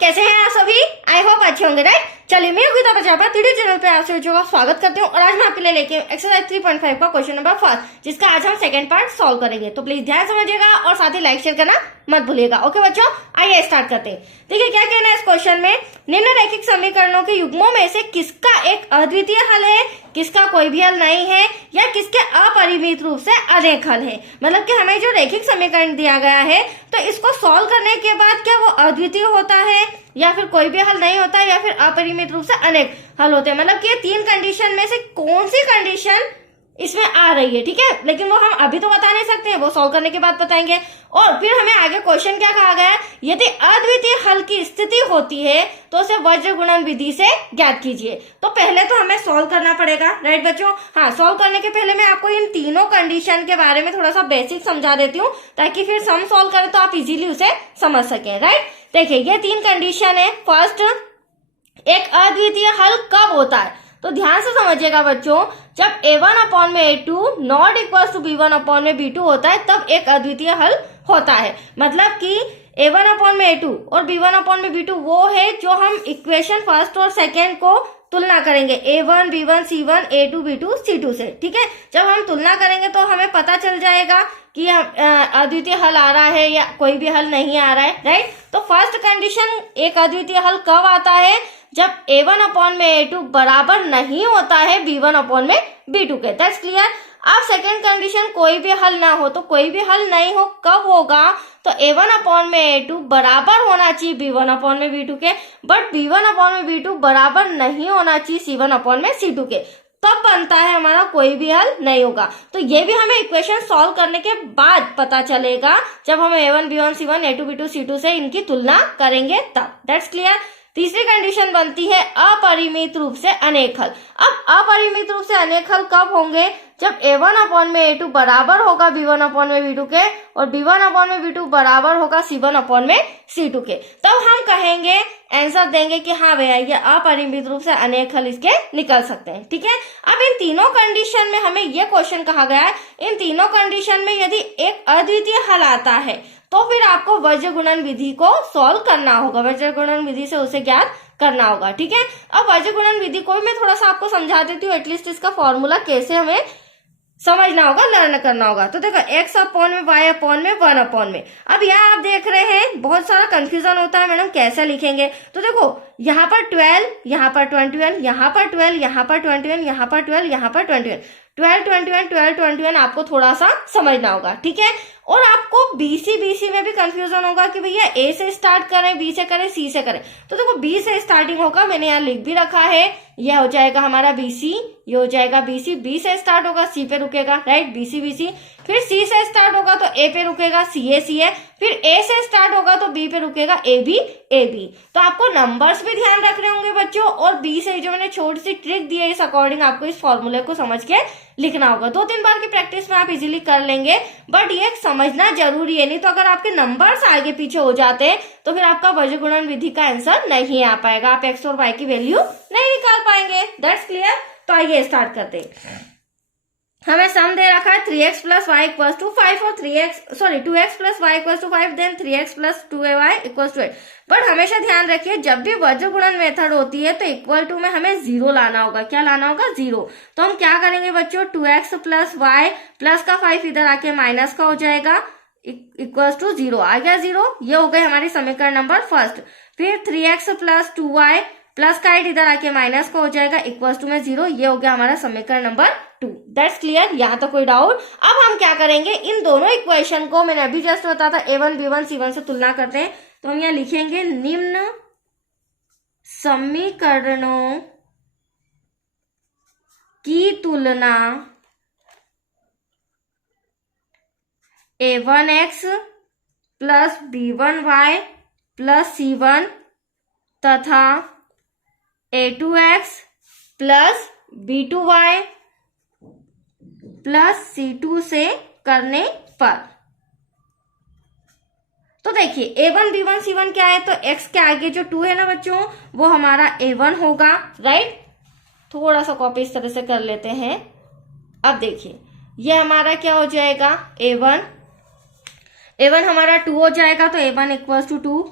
कैसे हैं आप सभी? आई होप अच्छे होंगे, राइट? चलिए, मैं योगिता प्रजापति टीडी चैनल पे आप सभी का स्वागत करती हूँ और आज मैं आपके लिए लेके एक्सरसाइज 3.5 का क्वेश्चन नंबर 1 जिसका आज हम सेकंड पार्ट सॉल्व करेंगे। तो प्लीज ध्यान समझिएगा और साथ ही लाइक शेयर करना मत भूलिएगा। ओके बच्चों, आइए स्टार्ट करते हैं। देखिए क्या कहना है इस क्वेश्चन में, निम्नलिखित समीकरणों के युग्मों में से किसका एक अद्वितीय हल है, किसका कोई भी हल नहीं है, या किसके अपरिमित रूप से अनेक हल है। मतलब कि हमें जो रैखिक समीकरण दिया गया है तो इसको सॉल्व करने के बाद क्या वो अद्वितीय होता है या फिर कोई भी हल नहीं होता या फिर अपरिमित रूप से अनेक हल होते हैं। मतलब कि ये तीन कंडीशन में से कौन सी कंडीशन इसमें आ रही है, ठीक है। लेकिन वो हम अभी तो बता नहीं सकते हैं, वो सॉल्व करने के बाद बताएंगे। और फिर हमें आगे क्वेश्चन क्या कहा गया है, यदि अद्वितीय हल की स्थिति होती है तो उसे वज्र गुणन विधि से ज्ञात कीजिए। तो पहले तो हमें सॉल्व करना पड़ेगा, राइट बच्चों। हाँ, सॉल्व करने के पहले मैं आपको इन तीनों कंडीशन के बारे में थोड़ा सा बेसिक समझा देती हूँ ताकि फिर सम सॉल्व करें तो आप इजीली उसे समझ सकें, राइट। देखिए ये तीन कंडीशन है। फर्स्ट, एक अद्वितीय हल कब होता है, तो ध्यान से समझिएगा बच्चों, जब a1/a2 not equal to b1/b2 होता है तब एक अद्वितीय हल होता है। मतलब कि a1/a2 और b1/b2 वो है जो हम इक्वेशन फर्स्ट और सेकेंड को तुलना करेंगे a1 b1 c1 a2 b2 c2 से, ठीक है। जब हम तुलना करेंगे तो हमें पता चल जाएगा कि अद्वितीय हल आ रहा है या कोई भी हल नहीं आ रहा है, राइट। तो फर्स्ट कंडीशन, एक अद्वितीय हल कब आता है, जब a1/a2 बराबर नहीं होता है b1/b2 के। That's clear. अब सेकेंड कंडीशन, कोई भी हल ना हो, तो कोई भी हल नहीं हो कब होगा, तो a1/a2 बराबर होना चाहिए b1/b2 के, बट b1/b2 बराबर नहीं होना चाहिए c1/c2 के, तब बनता है हमारा कोई भी हल नहीं होगा। तो ये भी हमें इक्वेशन सॉल्व करने के बाद पता चलेगा जब हम a1 b1 c1 a2 b2 c2 से इनकी तुलना करेंगे तब। That's clear. तीसरी कंडीशन बनती है अपरिमित रूप से अनेक हल। अब अपरिमित रूप से अनेक हल कब होंगे, जब a1/a2 बराबर होगा b1/b2 के और b1/b2 बराबर होगा c1/c2 के। तब हम कहेंगे, आंसर देंगे कि हाँ भैया ये अपरिमित रूप से अनेक हल इसके निकल सकते हैं, ठीक है। अब इन तीनों कंडीशन में हमें ये क्वेश्चन कहा गया है, इन तीनों कंडीशन में यदि एक अद्वितीय हल आता है तो फिर आपको वज्र गुणन विधि को सॉल्व करना होगा, वज्र गुणन विधि से उसे ज्ञात करना होगा, ठीक है। अब वज्र गुणन विधि को मैं थोड़ा सा आपको समझा देती हूँ, एटलीस्ट इसका फॉर्मूला कैसे हमें समझना होगा, लर्न करना होगा। तो देखो x/में y/में 1/में। अब यहाँ आप देख रहे हैं बहुत सारा कंफ्यूजन होता है, मैडम कैसे लिखेंगे। तो देखो यहाँ पर 12, यहाँ पर 21, यहाँ पर 12, यहाँ पर 21, यहाँ पर 12, यहाँ पर 21, 12 21 12 21 आपको थोड़ा सा समझना होगा, ठीक है। और आपको BC में भी कंफ्यूजन होगा कि भैया A से स्टार्ट करें, B से करें, C से करें। तो देखो B से स्टार्टिंग होगा, मैंने यहाँ लिख भी रखा है, यह हो जाएगा हमारा BC, ये हो जाएगा BC, B से स्टार्ट होगा C पे रुकेगा, राइट, BC, फिर C से स्टार्ट होगा तो A पे रुकेगा CA, फिर A से स्टार्ट होगा तो B पे रुकेगा AB। तो आपको नंबर्स भी ध्यान रखने होंगे बच्चों, और B से जो मैंने छोटी सी ट्रिक दी है इस अकॉर्डिंग आपको इस फॉर्मूले को समझ के लिखना होगा। 2-3 बार की प्रैक्टिस में आप इजीली कर लेंगे, बट ये समझना जरूरी है, नहीं तो अगर आपके नंबर्स आगे पीछे हो जाते हैं तो फिर आपका वज्र गुणन विधि का आंसर नहीं आ पाएगा, आप x और y की वैल्यू नहीं निकाल पाएंगे। That's clear. तो आइए स्टार्ट करते हैं। हमें सम दे रखा है 3x + y = 5 और 2x + y = 5, then 3x + 2y = 8। But हमेशा ध्यान रखिए जब भी वज्र गुणन मेथड होती है तो इक्वल टू में हमें 0 लाना होगा। क्या लाना होगा? 0। तो हम क्या करेंगे बच्चों, 2x + y प्लस का 5 इधर आके माइनस का हो जाएगा, = 0 आ गया 0। ये हो गए हमारी समीकरण नंबर फर्स्ट। फिर 3x + 2y प्लस का 8 इधर आके माइनस का हो जाएगा, = में 0। ये हो गया हमारा समीकरण नंबर 2। That's clear. यहाँ तक कोई डाउट? अब हम क्या करेंगे, इन दोनों इक्वेशन को मैंने अभी जस्ट बताया था a1 b1 c1 से तुलना करते हैं। तो हम यहाँ लिखेंगे निम्न समीकरणों की तुलना a1x + b1y + c1 तथा a2x + b2y + c2 से करने पर। तो देखिए a1 b1 c1 क्या है, तो x के आगे जो 2 है ना बच्चों वो हमारा a1 होगा, राइट। थोड़ा सा कॉपी इस तरह से कर लेते हैं। अब देखिए ये हमारा क्या हो जाएगा, a1 हमारा 2 हो जाएगा, तो a1 = 2,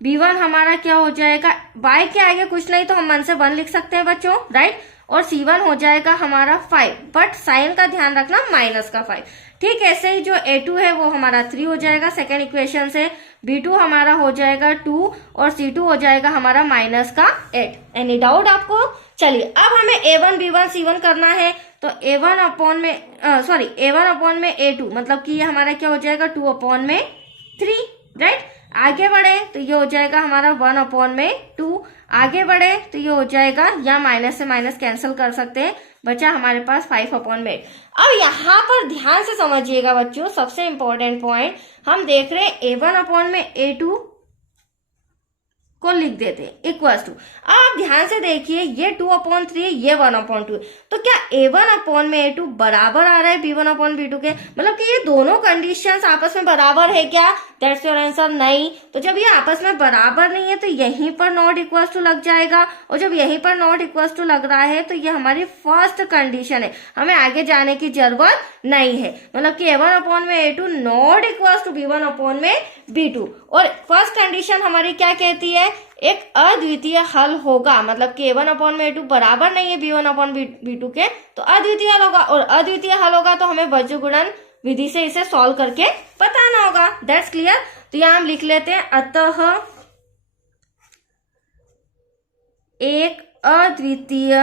b1 हमारा क्या हो जाएगा, y के आगे कुछ नहीं तो हम 1 से 1 लिख सकते हैं बच्चों, राइट। और c1 हो जाएगा हमारा 5, बट साइन का ध्यान रखना माइनस का 5। ठीक ऐसे ही जो a2 है वो हमारा 3 हो जाएगा सेकेंड इक्वेशन से, b2 हमारा हो जाएगा 2 और c2 हो जाएगा हमारा माइनस का 8। एनी डाउट आपको? चलिए अब हमें a1 b1 c1 करना है, तो a1 अपॉन में a2 मतलब कि ये हमारा क्या हो जाएगा 2 अपॉन में 3, राइट। आगे बढ़े तो ये हो जाएगा हमारा 1 अपॉन में 2, आगे बढ़े तो ये हो जाएगा, या माइनस से माइनस कैंसिल कर सकते हैं, बचा हमारे पास 5 अपॉन में 8। अब यहाँ पर ध्यान से समझिएगा बच्चों, सबसे इंपॉर्टेंट पॉइंट, हम देख रहे हैं a1 अपॉन में a2 को लिख देते हैं इक्वल्स टू। अब आप ध्यान से देखिए, ये 2 अपॉन 3 ये 1 अपॉन 2, तो क्या a1 अपॉन में a2 बराबर आ रहा है b1 अपॉन b2 के, मतलब कि ये दोनों कंडीशंस आपस में बराबर है क्या? दैट्स योर आंसर, नहीं। तो जब ये आपस में बराबर नहीं है तो यहीं पर नॉट इक्वल्स टू लग जाएगा, और जब यहीं पर नॉट इक्वल्स टू लग रहा है तो ये हमारी फर्स्ट कंडीशन है, हमें आगे जाने की जरूरत नहीं है। मतलब कि a1 अपॉन में a2 not equals to b1 upon में b2। और फर्स्ट कंडीशन हमारी क्या कहती है, एक अद्वितीय हल होगा, मतलब कि a1 अपॉन में a2 बराबर नहीं है b1 अपॉन b2 के, तो अद्वितीय हल होगा, और अद्वितीय हल होगा तो हमें वज्र गुणन विधि से इसे सॉल्व करके बताना होगा। That's clear. तो यहाँ हम लिख लेते हैं, अतः एक अद्वितीय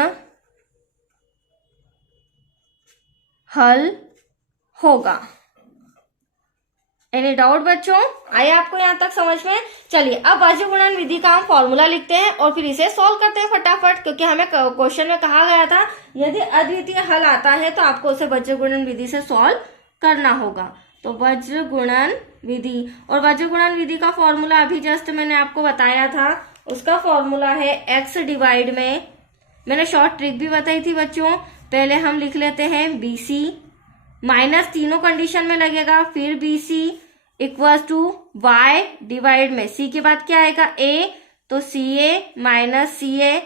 हल होगा। एनी डाउट बच्चों? आए आपको यहाँ तक समझ में? चलिए अब वज्र गुणन विधि का हम फॉर्मूला लिखते हैं और फिर इसे सॉल्व करते हैं फटाफट, क्योंकि हमें क्वेश्चन में कहा गया था यदि अद्वितीय हल आता है तो आपको उसे वज्र गुणन विधि से सॉल्व करना होगा। तो वज्र गुणन विधि, और वज्र गुणन विधि का फॉर्मूला अभी जस्ट मैंने आपको बताया था, उसका फॉर्मूला है x डिवाइड में, मैंने शॉर्ट ट्रिक भी बताई थी बच्चों। पहले हम लिख लेते हैं BC माइनस तीनों कंडीशन में लगेगा, फिर BC equals to y divide में c के बाद क्या आएगा a, तो CA माइनस CA,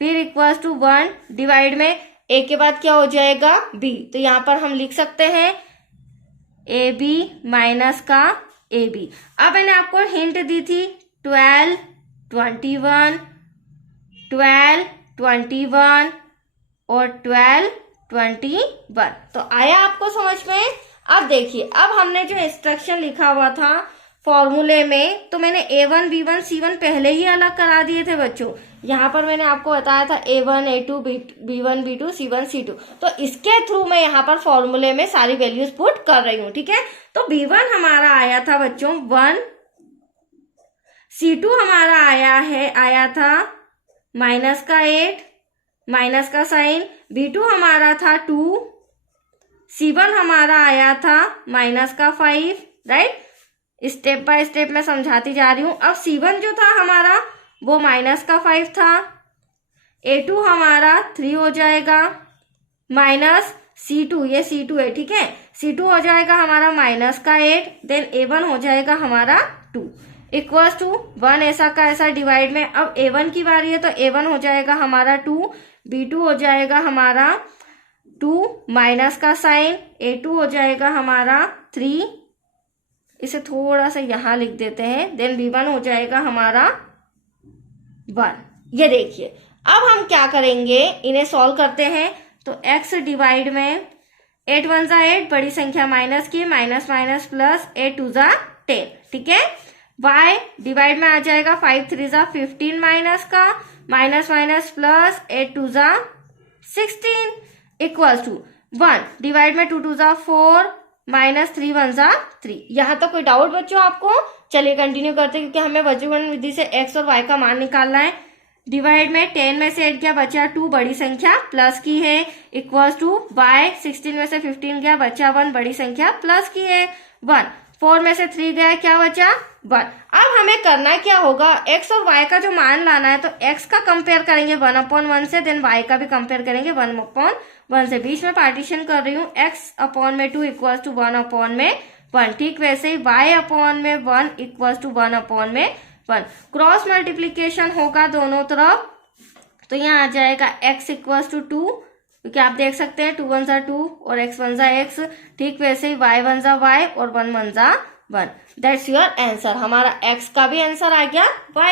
फिर इक्वल्स टू 1 डिवाइड में a के बाद क्या हो जाएगा b, तो यहाँ पर हम लिख सकते हैं AB माइनस का AB। अब मैंने आपको हिंट दी थी 12, 21, 12, 21 और 12, 21। तो आया आपको समझ में? अब देखिए, अब हमने जो इंस्ट्रक्शन लिखा हुआ था फॉर्मूले में, तो मैंने A1 B1 C1 पहले ही अलग करा दिए थे बच्चों। यहाँ पर मैंने आपको बताया था A1 A2 B1 B2 C1 C2, तो इसके थ्रू मैं यहाँ पर फॉर्मूले में सारी वैल्यूज पुट कर रही हूँ, ठीक है। तो B1 हमारा आया था बच्चों 1, C2 हमारा आया था माइनस का 8, माइनस का साइन, B2 हमारा था 2, C1 हमारा आया था माइनस का 5, राइट। स्टेप बाय स्टेप मैं समझाती जा रही हूं। अब C1 जो था हमारा वो माइनस का 5 था, A2 हमारा 3 हो जाएगा, माइनस C2, ये C2 है, ठीक है, C2 हो जाएगा हमारा माइनस का 8, देन A1 हो जाएगा हमारा 2 इक्वल्स टू 1 ऐसा का ऐसा डिवाइड में। अब A1 की बारी है तो A1 हो जाएगा हमारा 2, B2 हो जाएगा हमारा 2 माइनस का साइन, A2 हो जाएगा हमारा 3, इसे थोड़ा सा यहां लिख देते हैं, देन B1 हो जाएगा हमारा 1। ये देखिए अब हम क्या करेंगे, इन्हें सॉल्व करते हैं। तो x डिवाइड में 8 1 जा 8, बड़ी संख्या माइनस की, माइनस माइनस प्लस 8 2 जा 10, ठीक है। y डिवाइड में आ जाएगा 5 3 जा 15 माइनस का, माइनस माइनस प्लस 8 2 जा 16 इक्वल्स टू 1 डिवाइड में 2 2 जा 4, माइनस 3 1 जा 3। यहाँ तक कोई डाउट बच्चों आपको? चलिए कंटिन्यू करते हैं, क्योंकि हमें वज्र गुणन विधि से x और y का मान निकालना है। डिवाइड में 10 में से 8 गया बचा 2, बड़ी संख्या प्लस की है, इक्वल्स टू y 16 में से 15 गया बचा 1, बड़ी संख्या प्लस की है 1, 4 में से 3 गया क्या बचा 1। अब हमें करना क्या होगा, x और y का जो मान लाना है, तो x का कंपेयर करेंगे 1/1 से, देन y का भी कंपेयर करेंगे 1/1 से। बीच में पार्टीशन कर रही हूँ, x अपॉन में 2 इक्वल्स टू 1 अपॉन में 1, ठीक वैसे ही y अपॉन में 1 इक्वल्स टू 1 अपॉन में 1। क्रॉस मल्टीप्लीकेशन होगा दोनों तरफ, तो यहाँ आ जाएगा x इक्वल्स टू 2, क्योंकि आप देख सकते हैं 2 1 जा 2 और x 1 जा x, ठीक वैसे ही y 1 जा y और 1 1 जा 1 दैट्स योर आंसर। हमारा x का भी आंसर आ गया, y